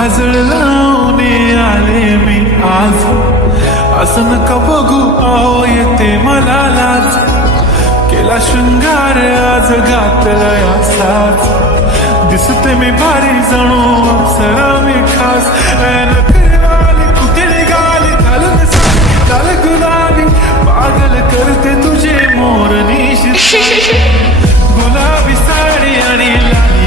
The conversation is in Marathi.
काजळ लावून आले मी आज, असं नका बघू आओ येते मला लाज, केला शृंगार आज घातलाय असाच, दिसते मी भारी जणू अप्सरा मी खास, नखरेवाली कुठे निघाली घालून साडी लाल गुलाबी, पागल करते तुझे मोरनी गुलाबी साडी आणि लाल